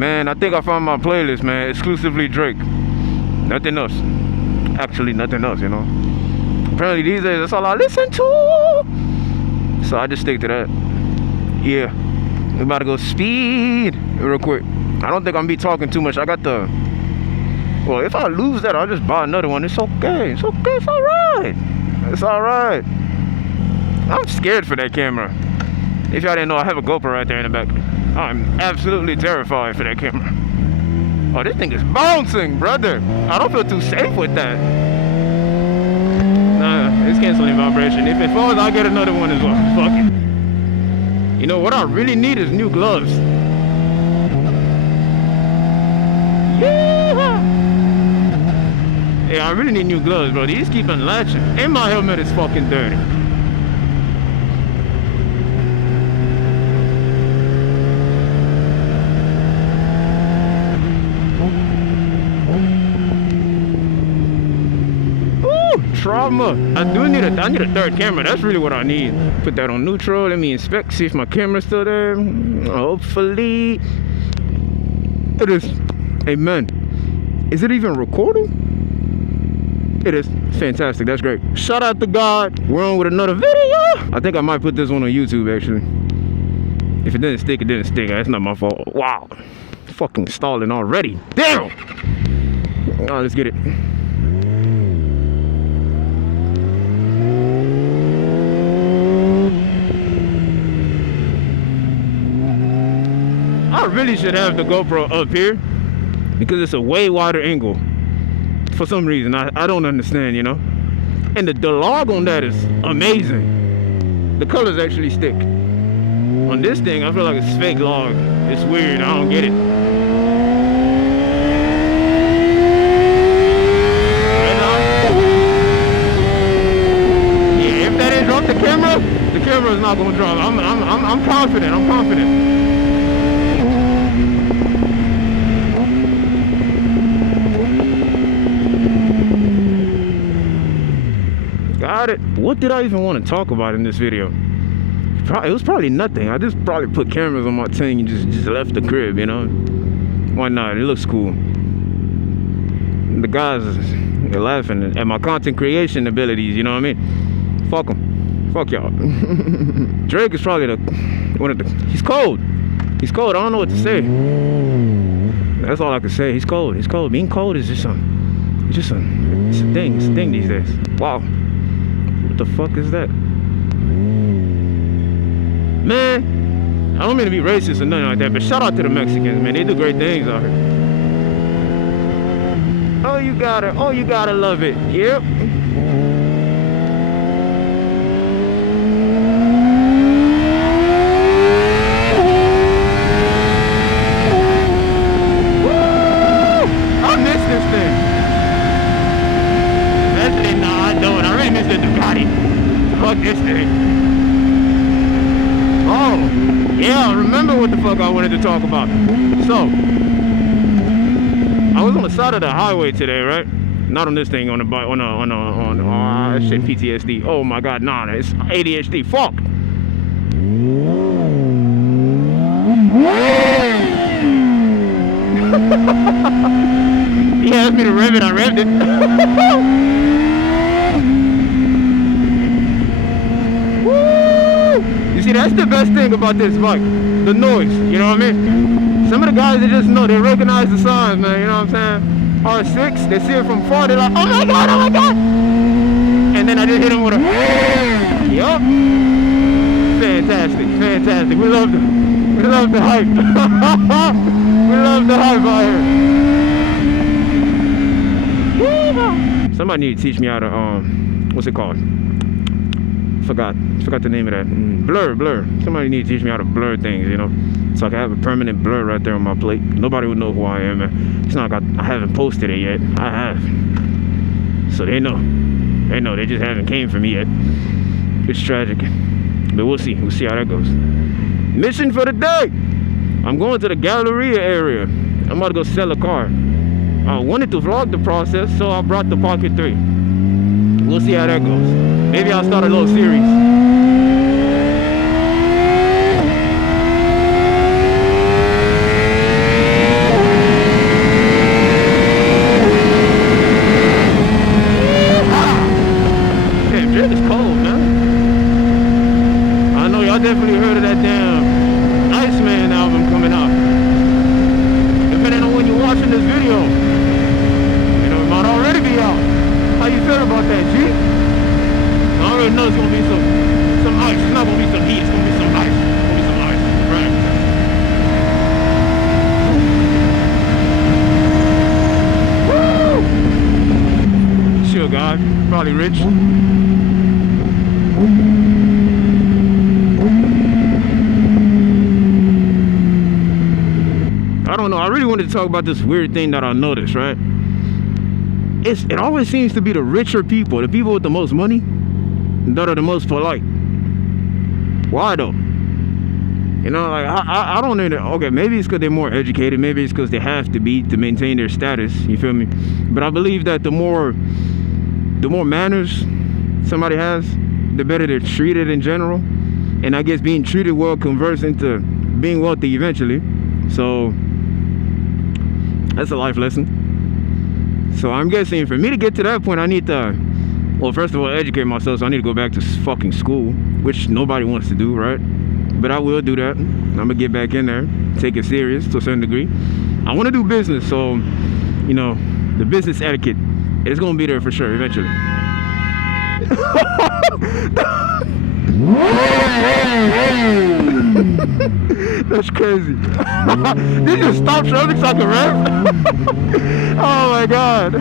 Man, I think I found my playlist, man. Exclusively Drake. Nothing else. Actually, nothing else, you know. Apparently these days, that's all I listen to. So I just stick to that. Yeah. We about to go speed real quick. I don't think I'm gonna be talking too much. I got the... Well, if I lose that, I'll just buy another one. It's okay. It's okay. It's alright. It's alright. I'm scared for that camera. If y'all didn't know, I have a GoPro right there in the back. I'm absolutely terrified for that camera. Oh, this thing is bouncing, brother. I don't feel too safe with that. Nah, it's canceling vibration. If it falls, I'll get another one as well. Fuck it. You know, what I really need is new gloves. Yeah! Yeah, I really need new gloves, bro. These keep on latching. And my helmet is fucking dirty. Trauma. I need a third camera. That's really what I need. Put that on neutral. Let me inspect, see if my camera's still there. Hopefully it is. Amen. Is it even recording? It is. Fantastic. That's great. Shout out to God. We're on with another video. I think I might put this one on YouTube actually. If it didn't stick, it didn't stick. That's not my fault. Wow. Fucking stalling already. Damn. Alright, let's get it. I really should have the GoPro up here because it's a way wider angle for some reason. I don't understand, you know. And the log on that is amazing. The colors actually stick. On this thing, I feel like it's fake log. It's weird. I don't get it. Yeah, if that didn't drop the camera is not gonna drop. I'm confident. I'm confident. Got it. What did I even want to talk about in this video? It was probably nothing. I just probably put cameras on my thing and just left the crib, you know. Why not? It looks cool. The guys are laughing at my content creation abilities, you know what I mean? Fuck them. Fuck y'all. Drake is probably one of the... He's cold. He's cold. I don't know what to say. That's all I can say. He's cold. He's cold. Being cold is just it's a thing. It's a thing these days. Wow. What the fuck is that? Man, I don't mean to be racist or nothing like that, but shout out to the Mexicans, man. They do great things out here. Oh, you gotta love it. Yep. Woo! I miss this thing. Actually, no, I don't. I really miss the Ducati. Fuck this thing. Oh, yeah, remember what the fuck I wanted to talk about. So, I was on the side of the highway today, right? Not on this thing, on the bike, shit, PTSD. Oh my god, nah, it's ADHD, fuck. He asked me to rev it, I revved it. You see, that's the best thing about this bike, the noise, you know what I mean? Some of the guys, they just know, they recognize the signs, man, you know what I'm saying? R6, they see it from far, they're like, oh my god, and then I just hit them with a, yup, fantastic, we love the hype, we love the hype out here. Somebody need to teach me how to, what's it called? Forgot the name of that. Blur. Somebody need to teach me how to blur things, you know, so I can have a permanent blur right there on my plate. Nobody would know who I am, man. It's not like I haven't posted it yet. I have, so they know. They just haven't came for me yet. It's tragic, but we'll see how that goes. Mission for the day: I'm going to the Galleria area. I'm about to go sell a car. I wanted to vlog the process, so I brought the Pocket 3. We'll see how that goes. Maybe I'll start a little series. probably rich. I don't know. I really wanted to talk about this weird thing that I noticed, right? It always seems to be the richer people, the people with the most money, that are the most polite. Why though? You know, like I don't know. Okay, maybe it's because they're more educated. Maybe it's because they have to be to maintain their status. You feel me? But I believe that the more manners somebody has, the better they're treated in general. And I guess being treated well converts into being wealthy eventually. So that's a life lesson. So I'm guessing for me to get to that point, I need to, well, first of all, educate myself. So I need to go back to fucking school, which nobody wants to do, right? But I will do that. I'm gonna get back in there, take it serious to a certain degree. I want to do business, so you know, the business etiquette is gonna be there for sure eventually. That's crazy. Did you stop traffic so I can rap? Oh my god.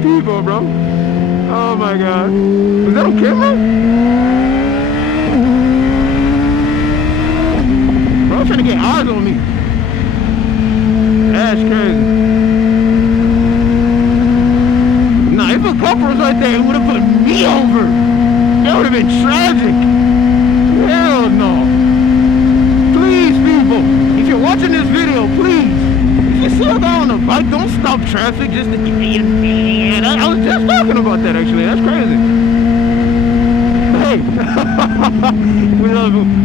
People, bro. Oh my god. Was that on camera? Bro, I'm trying to get eyes on me. That's crazy. Nah, if a couple was right there, it would have put me over. That would have been tragic. Hell no. Please, people, if you're watching this video, please, if you see a guy on a bike, don't stop traffic just to get in. I was just talking about that, actually. That's crazy. Hey, we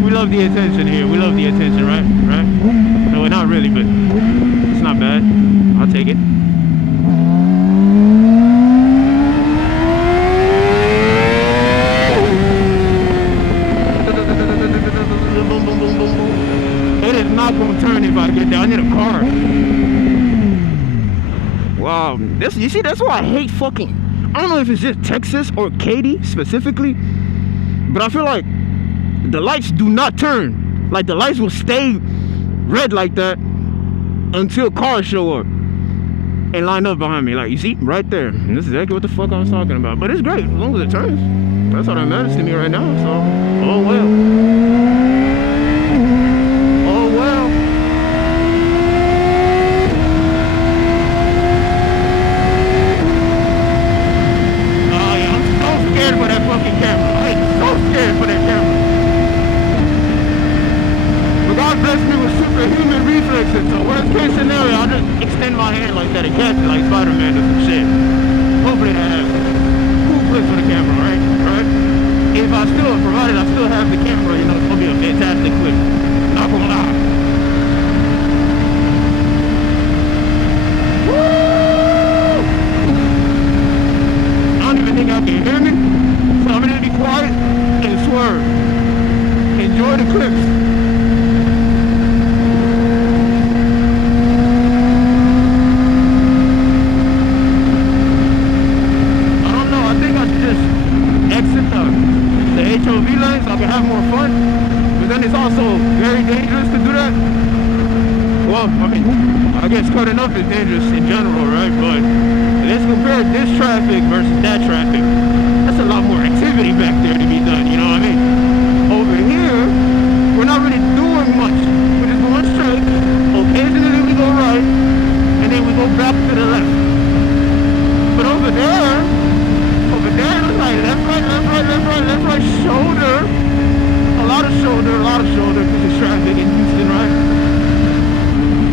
love the attention here. We love the attention, right? Right? No, not really, but it's not bad. I'll take it. It is not gonna turn if I get there. I need a car. Wow, you see, that's why I hate fucking. I don't know if it's just Texas or Katy specifically, but I feel like the lights do not turn. Like the lights will stay red like that until cars show up and line up behind me. Like, you see, right there. And this is exactly what the fuck I was talking about. But it's great as long as it turns. That's all that matters to me right now. So, oh well. Oh well. Oh yeah, I'm so scared for that fucking camera. I am so scared for that camera. But God bless me with superhuman reflexes. So worst case scenario, I'll just extend my hand like that and catch it like Spider-Man or some shit. Hopefully that happens. Cool flips for the camera, right? Right? If I still, provided I still have the camera, you know, it's gonna be a fantastic clip. Not gonna lie. Woo! I don't even think I can hear me, so I'm gonna be quiet and swerve. Enjoy the clips. HOV lane so I can have more fun, but then it's also very dangerous to do that. Well, I mean, I guess cutting up is dangerous in general, right? But let's compare this traffic versus that traffic. That's a lot more activity back there to be done, you know what I mean? Over here, we're not really doing much. We're just going straight. Occasionally we go right, and then we go back to the left. But over there, it's like left, right, left, right, left, right, left, right, shoulder. A lot of shoulder, because it's traffic in Houston, right?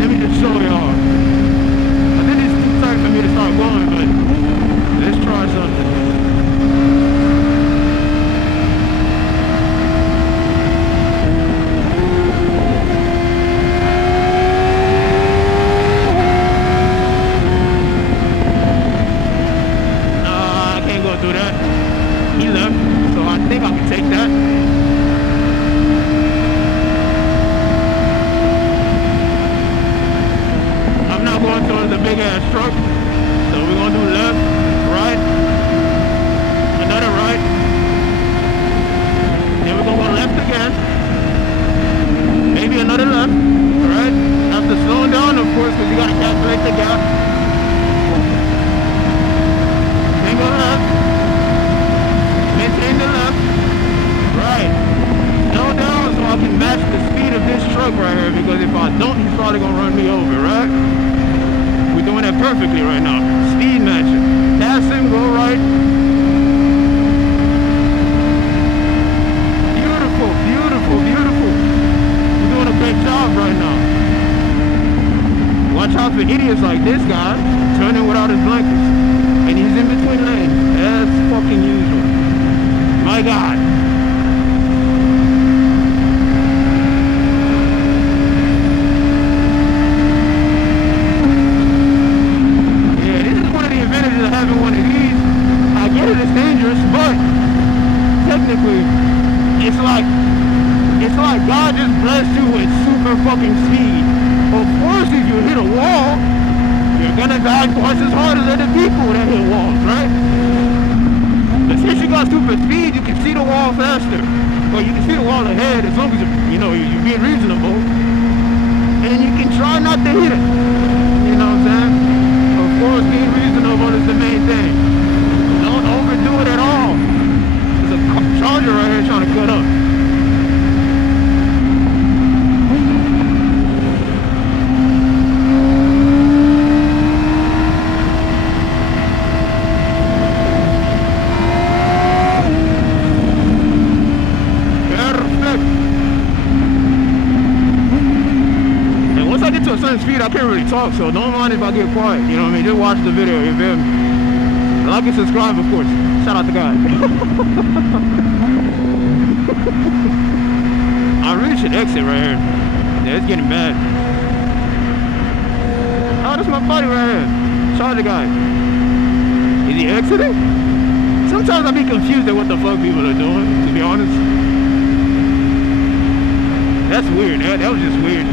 Let me just show y'all. I think it's too tight for me to start going, but let's try something. Do that. He left, so I think I can take that. I'm not going towards the big ass truck, so we're gonna do left, right, another right, then we're gonna go left again, maybe another left, right? After slowing down, of course, because you gotta calculate the gap. Then go left. somebody gonna run me over, right? We're doing that perfectly right now. Speed matching. Pass him, go right. Beautiful, beautiful, beautiful. You're doing a great job right now. Watch out for idiots like this guy turning without his blinkers. And he's in between lanes. As fucking usual. My God. Yeah, this is one of the advantages of having one of these. I get it, it's dangerous, but technically, it's like God just blessed you with super fucking speed. Of course, if you hit a wall, you're gonna die twice as hard as other people that hit walls, right? But since you got super speed, you can see the wall faster. Or you can see the wall ahead as long as you're being reasonable. And you can try not to hit it. You know what I'm saying? Of course, being reasonable is the main thing. Don't overdo it at all. There's a charger right here trying to cut up. Speed, I can't really talk, so don't mind if I get quiet. You know what I mean? Just watch the video, you feel me? Like and subscribe, of course. Shout out to God. I really should exit right here. Yeah, it's getting bad. Oh, that's my buddy right here. Charger guy. Is he exiting? Sometimes I be confused at what the fuck people are doing, to be honest. That's weird. That was just weird.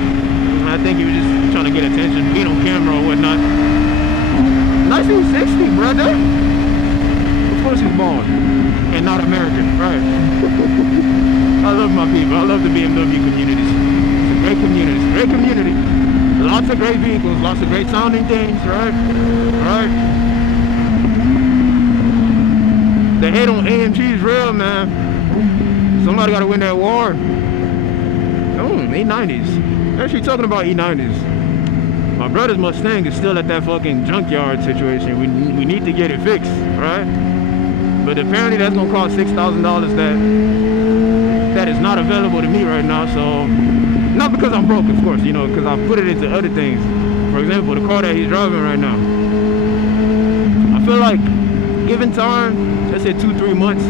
I think he was just trying to get attention, being on camera or whatnot. 1960, brother. Of course he's bald and not American, right? I love my people. I love the BMW communities. It's a great community. It's a great community. Lots of great vehicles, lots of great sounding things, right? Right. The hate on AMG is real, man. Somebody got to win that war. Oh, 890s. Actually talking about E90s. My brother's Mustang is still at that fucking junkyard situation. We need to get it fixed, right? But apparently that's gonna cost $6,000 that is not available to me right now. So not because I'm broke, of course, because I put it into other things. For example, the car that he's driving right now. I feel like given time, let's say 2-3 months,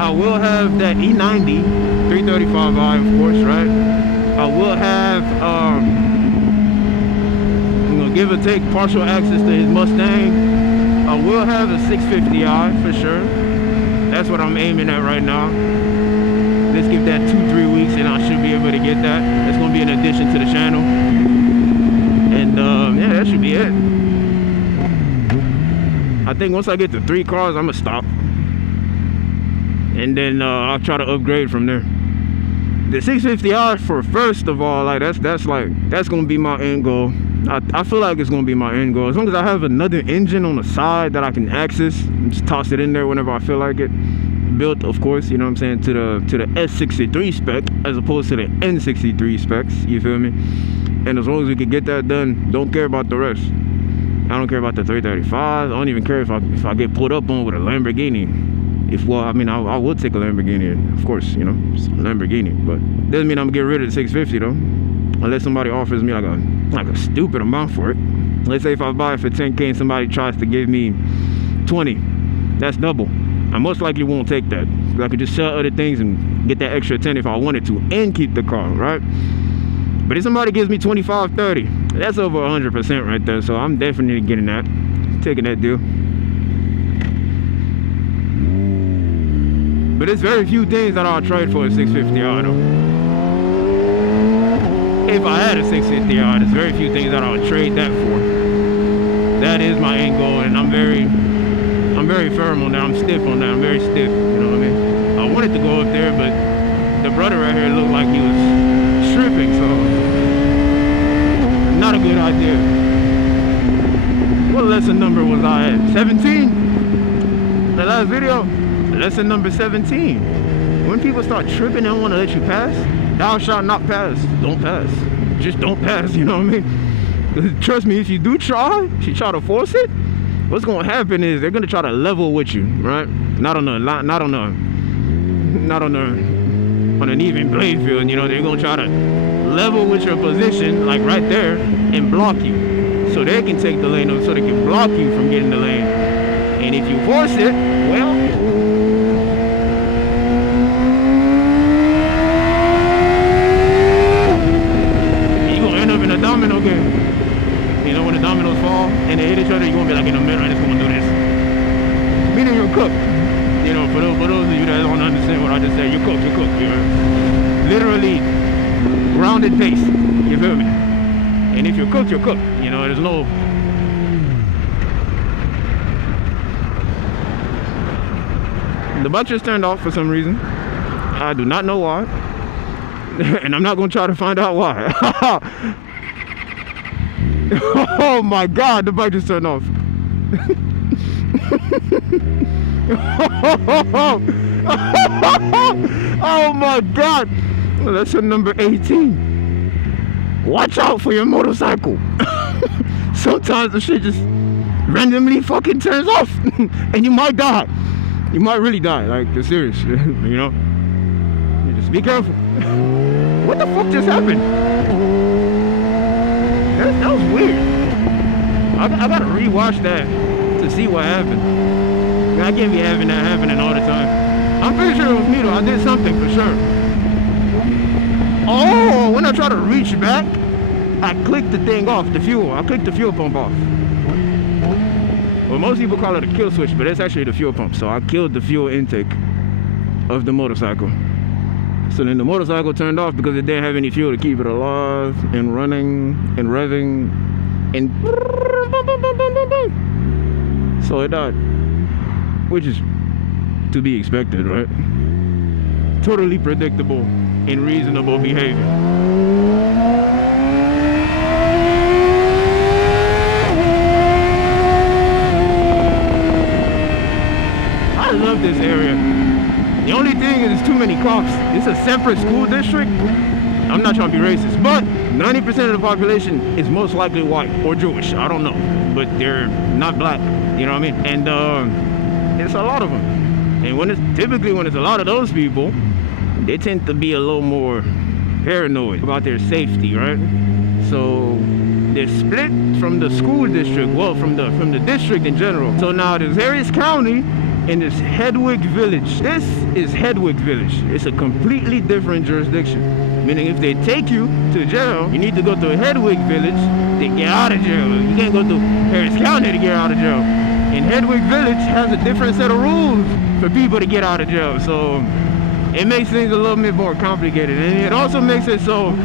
I will have that E90 335i, of course, right? I will have, give or take partial access to his Mustang. I will have a 650i for sure. That's what I'm aiming at right now. Let's give that 2-3 weeks and I should be able to get that. That's going to be an addition to the channel. And yeah, that should be it. I think once I get to 3 cars, I'm going to stop. And then I'll try to upgrade from there. The 650i for first of all, like that's gonna be my end goal. I feel like it's gonna be my end goal. As long as I have another engine on the side that I can access, just toss it in there whenever I feel like it. Built, of course, you know what I'm saying, to the S63 spec as opposed to the N63 specs. You feel me? And as long as we can get that done, don't care about the rest. I don't care about the 335. I don't even care if I get pulled up on with a Lamborghini. I would take a Lamborghini, of course, it's a Lamborghini, but doesn't mean I'm gonna get rid of the 650 though, unless somebody offers me like a stupid amount for it. Let's say if I buy it for 10K and somebody tries to give me 20, that's double. I most likely won't take that. I could just sell other things and get that extra 10 if I wanted to and keep the car, right? But if somebody gives me 25, 30, that's over 100% right there. So I'm definitely getting that, taking that deal. But there's very few things that I'll trade for a 650i though. If I had a 650i, there's very few things that I'll trade that for. That is my end goal, and I'm very firm on that. I'm stiff on that. I'm very stiff, you know what I mean? I wanted to go up there, but the brother right here looked like he was tripping, so not a good idea. What lesson number was I at? 17? The last video? Lesson number 17. When people start tripping, they don't want to let you pass. Thou shalt not pass. Don't pass. just don't pass, you know what I mean? Trust me, if you try to force it, what's gonna happen is they're gonna try to level with you, right? Not on an even playing field, you know. They're gonna try to level with your position, like right there, and block you, so they can take the lane, so they can block you from getting the lane. And if you force it, well, you're gonna end up in a domino game. You know, when the dominoes fall and they hit each other, you're gonna be like in the middle and it's gonna do this. Meaning you're cooked. You know, for those of you that don't understand what I just said, you're cooked, you know. Literally grounded pace. You feel me? And if you're cooked, you're cooked. You know, there's no. The bike just turned off for some reason. I do not know why. And I'm not gonna try to find out why. Oh my God, the bike just turned off. Oh my God. Lesson number 18. Watch out for your motorcycle. Sometimes the shit just randomly fucking turns off. And you might die. You might really die. Like, it's serious. You know? You just be careful. What the fuck just happened? That was weird. I gotta rewatch that to see what happened. I can't be having that happening all the time. I'm pretty sure it was me though. I did something for sure. Oh, when I try to reach back, I clicked the thing off, the fuel. I clicked the fuel pump off. Well, most people call it a kill switch, but it's actually the fuel pump. So I killed the fuel intake of the motorcycle. So then the motorcycle turned off because it didn't have any fuel to keep it alive and running and revving and so it died, which is to be expected, right? Totally predictable and reasonable behavior. I love this area. The only thing is too many cops. It's a separate school district. I'm not trying to be racist, but 90% of the population is most likely white or Jewish. I don't know, but they're not black. You know what I mean? And it's a lot of them. And when it's a lot of those people, they tend to be a little more paranoid about their safety, right? So they're split from the school district, well, from the district in general. So now there's Harris County and there's Hedwig Village. This is Hedwig Village. It's a completely different jurisdiction. Meaning if they take you to jail, you need to go to Hedwig Village to get out of jail. You can't go to Harris County to get out of jail. And Hedwig Village has a different set of rules for people to get out of jail. So it makes things a little bit more complicated. And it also makes it so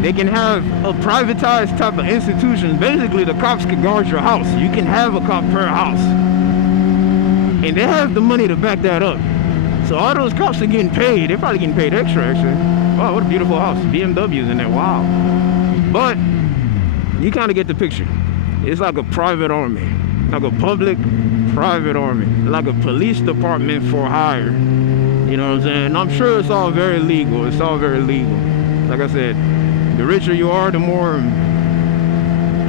they can have a privatized type of institution. Basically, the cops can guard your house. You can have a cop per house. And they have the money to back that up. So all those cops are getting paid. They're probably getting paid extra, actually. Wow, what a beautiful house. BMWs in there, wow. But you kind of get the picture. It's like a private army. Like a public private army. Like a police department for hire. You know what I'm saying? I'm sure it's all very legal. It's all very legal. Like I said, the richer you are, the more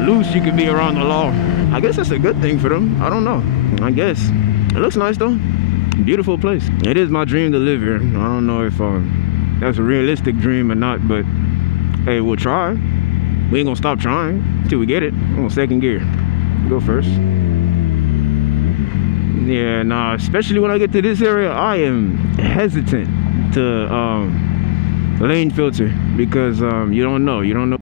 loose you can be around the law. I guess that's a good thing for them. I don't know. I guess. It looks nice though. Beautiful place. It is my dream to live here. I don't know if that's a realistic dream or not, but hey, we'll try. We ain't gonna stop trying until we get it. I'm on second gear. Go first. Yeah, nah, especially when I get to this area, I am hesitant to lane filter because you don't know.